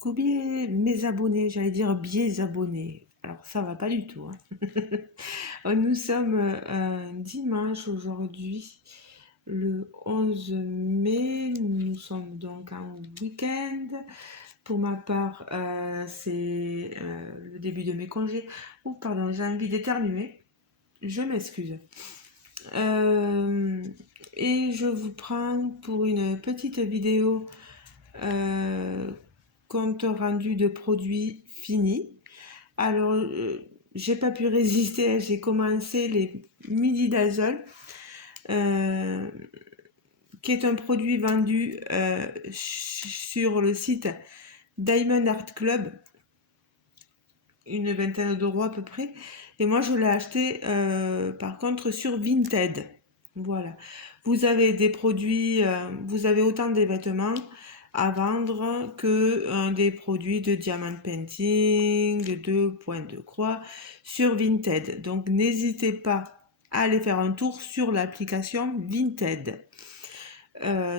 Coucou mes abonnés, j'allais dire biais abonnés. Alors ça va pas du tout, hein. Nous sommes un dimanche aujourd'hui, le 11 mai. Nous sommes donc en week-end. Pour ma part, c'est le début de mes congés. Oh pardon, j'ai envie d'éternuer. Je m'excuse. Euh, et je vous prends pour une petite vidéo euh, compte rendu de produits finis. Alors, j'ai pas pu résister, j'ai commencé les Mididazole, euh, qui est un produit vendu sur le site Diamond Art Club, une vingtaine d'euros à peu près. Et moi, je l'ai acheté par contre sur Vinted. Voilà. Vous avez des produits, vous avez autant des vêtements à vendre que des produits de diamond painting, de pointe de croix sur Vinted. Donc n'hésitez pas à aller faire un tour sur l'application Vinted.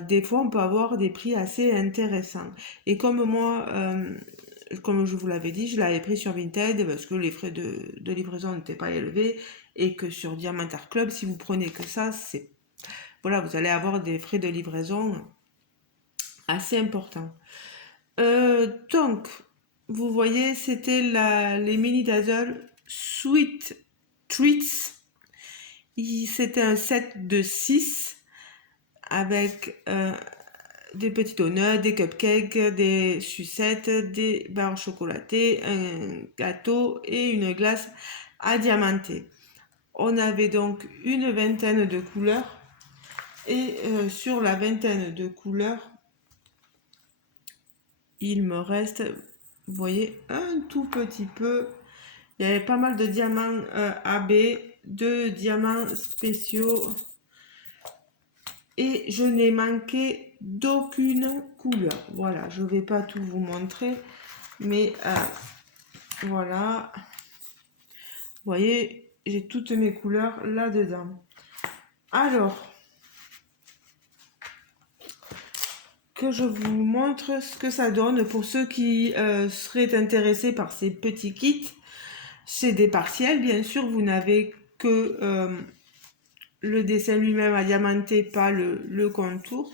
Des fois, on peut avoir des prix assez intéressants. Et comme moi, comme je vous l'avais dit, je l'avais pris sur Vinted parce que les frais de livraison n'étaient pas élevés et que sur Diamant Art Club, si vous prenez que ça, c'est voilà, vous allez avoir des frais de livraison assez importants. Donc, vous voyez, c'était les mini dazzle Sweet Treats. C'était un set de 6 avec des petits donuts, des cupcakes, des sucettes, des barres chocolatées, un gâteau et une glace à diamanter. On avait donc une vingtaine de couleurs et sur la vingtaine de couleurs, il me reste, vous voyez, un tout petit peu. Il y avait pas mal de diamants AB, de diamants spéciaux et je n'ai manqué d'aucune couleur. Voilà, je ne vais pas tout vous montrer, mais voilà, vous voyez, j'ai toutes mes couleurs là-dedans. Alors, que je vous montre ce que ça donne pour ceux qui seraient intéressés par ces petits kits. C'est des partiels, bien sûr, vous n'avez que le dessin lui-même à diamanter, pas le contour.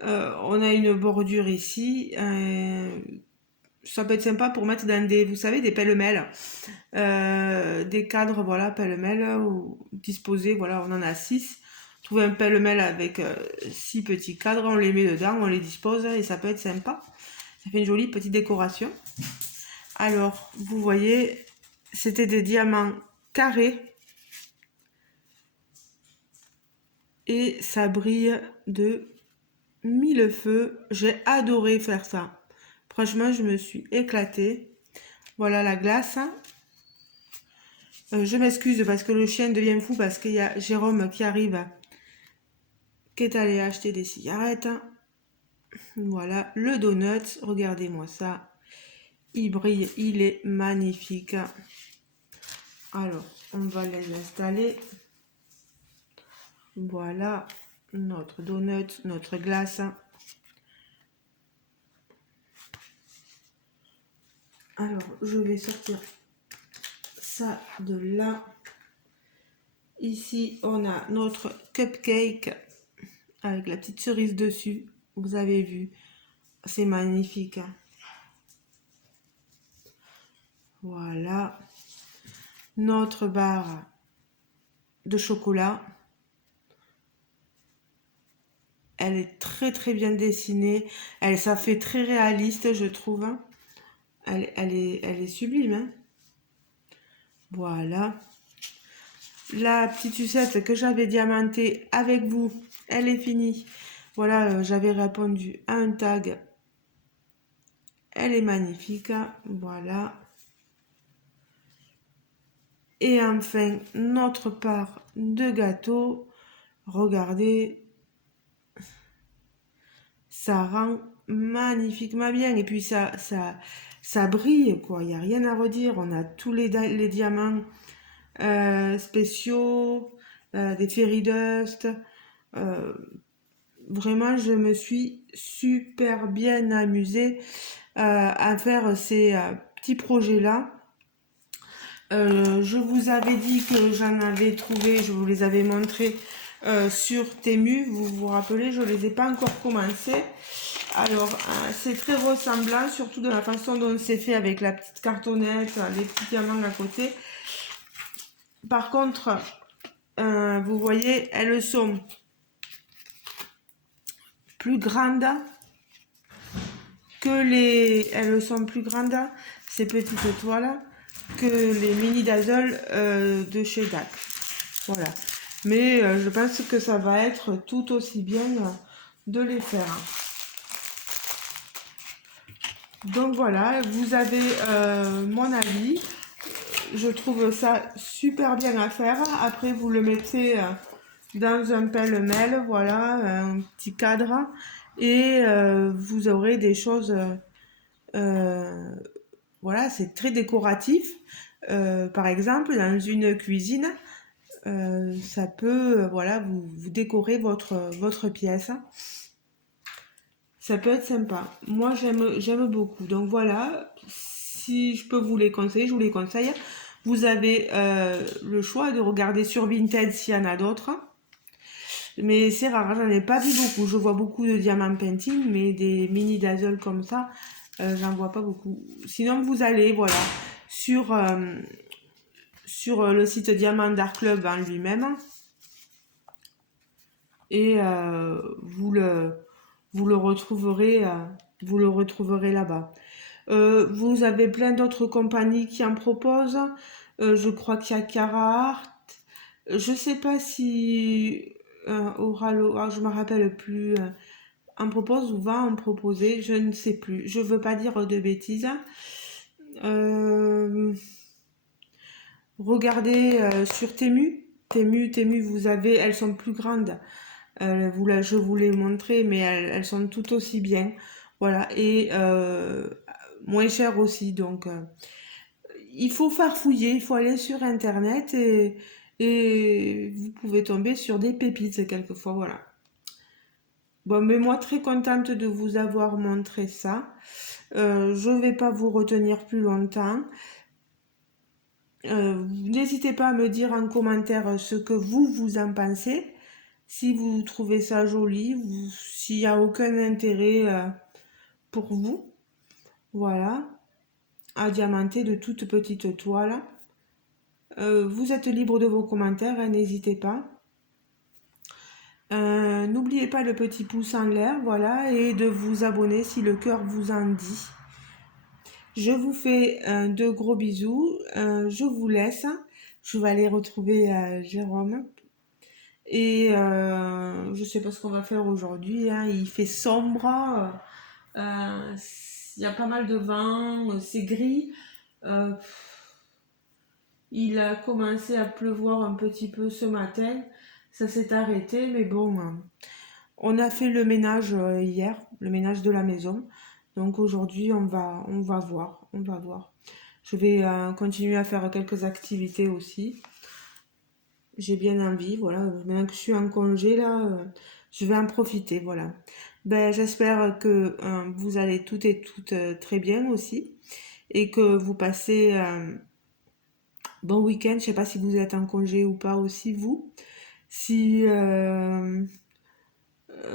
On a une bordure ici. Ça peut être sympa pour mettre dans des, vous savez, des pêle-mêles. Des cadres, voilà, pêle-mêle, disposés, voilà, on en a 6. Trouver un pêle-mêle avec 6 petits cadres, on les met dedans, on les dispose et ça peut être sympa. Ça fait une jolie petite décoration. Alors, vous voyez, c'était des diamants carrés et ça brille de mille feux. J'ai adoré faire ça. Franchement, je me suis éclatée. Voilà la glace. Je m'excuse parce que le chien devient fou parce qu'il y a Jérôme qui arrive, qui est allé acheter des cigarettes. Voilà, le donut, regardez-moi ça. Il brille, il est magnifique. Alors, on va les installer. Voilà, notre donut, notre glace. Alors, je vais sortir ça de là. Ici, on a notre cupcake avec la petite cerise dessus. Vous avez vu, c'est magnifique. Voilà, notre barre de chocolat. Elle est très très bien dessinée. Ça fait très réaliste, je trouve. Elle est sublime. Hein. Voilà. La petite sucette que j'avais diamantée avec vous, elle est finie. Voilà, j'avais répondu à un tag. Elle est magnifique. Voilà. Et enfin, notre part de gâteau. Regardez. Ça rend magnifiquement bien. Et puis ça brille, quoi. Il n'y a rien à redire. On a tous les diamants spéciaux, des fairy dust. Vraiment, je me suis super bien amusée. à faire ces petits projets-là. Je vous avais dit que j'en avais trouvé, je vous les avais montrés sur Temu. Vous vous rappelez, je ne les ai pas encore commencés. Alors, c'est très ressemblant, surtout de la façon dont c'est fait avec la petite cartonnette, les petits diamants à côté. Par contre, vous voyez, elles sont plus grandes elles sont plus grandes, ces petites toiles, que les mini dazzle de chez DAC. Voilà. Mais je pense que ça va être tout aussi bien de les faire. Donc voilà, vous avez mon avis. Je trouve ça super bien à faire. Après, vous le mettez dans un pêle-mêle, voilà, un petit cadre. Et vous aurez des choses... voilà, c'est très décoratif. Par exemple, dans une cuisine, ça peut, voilà, vous décorez votre pièce. Ça peut être sympa. Moi, j'aime beaucoup. Donc voilà, si je peux vous les conseiller, je vous les conseille. Vous avez le choix de regarder sur Vinted s'il y en a d'autres. Mais c'est rare, j'en ai pas vu beaucoup. Je vois beaucoup de diamant painting, mais des mini dazzle comme ça, j'en vois pas beaucoup. Sinon, vous allez, voilà, sur le site Diamant Art Club en lui-même et vous le retrouverez, là-bas. Vous avez plein d'autres compagnies qui en proposent. Je crois qu'il y a Cara Art. Je sais pas si Oralo, je me rappelle plus. En propose ou va en proposer, je ne sais plus. Je veux pas dire de bêtises. Regardez sur Temu. Temu, vous avez, elles sont plus grandes. Je vous l'ai montré, mais elles sont tout aussi bien. Voilà, et moins chères aussi. Donc, il faut farfouiller, il faut aller sur Internet et vous pouvez tomber sur des pépites quelquefois. Voilà. Bon, mais moi, très contente de vous avoir montré ça. Je ne vais pas vous retenir plus longtemps. N'hésitez pas à me dire en commentaire ce que vous en pensez. Si vous trouvez ça joli, s'il n'y a aucun intérêt pour vous. Voilà. À diamanter de toutes petites toiles. Vous êtes libre de vos commentaires, hein, n'hésitez pas. N'oubliez pas le petit pouce en l'air, voilà, et de vous abonner si le cœur vous en dit. Je vous fais de gros bisous. Je vous laisse. Je vais aller retrouver Jérôme. Et je sais pas ce qu'on va faire aujourd'hui, hein. Il fait sombre. Il y a pas mal de vent. C'est gris. Il a commencé à pleuvoir un petit peu ce matin. Ça s'est arrêté, mais bon, on a fait le ménage hier, le ménage de la maison. Donc aujourd'hui, on va voir, Je vais continuer à faire quelques activités aussi. J'ai bien envie, voilà. Maintenant que je suis en congé là, je vais en profiter, voilà. Ben, j'espère que vous allez toutes et toutes très bien aussi et que vous passez bon week-end. Je sais pas si vous êtes en congé ou pas aussi vous. Si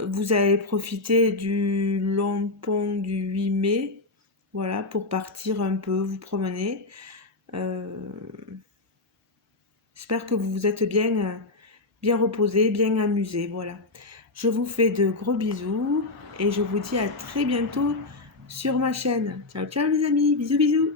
vous avez profité du long pont du 8 mai, voilà, pour partir un peu, vous promener. J'espère que vous vous êtes bien reposé, bien amusé, voilà. Je vous fais de gros bisous et je vous dis à très bientôt sur ma chaîne. Ciao, ciao les amis, bisous, bisous.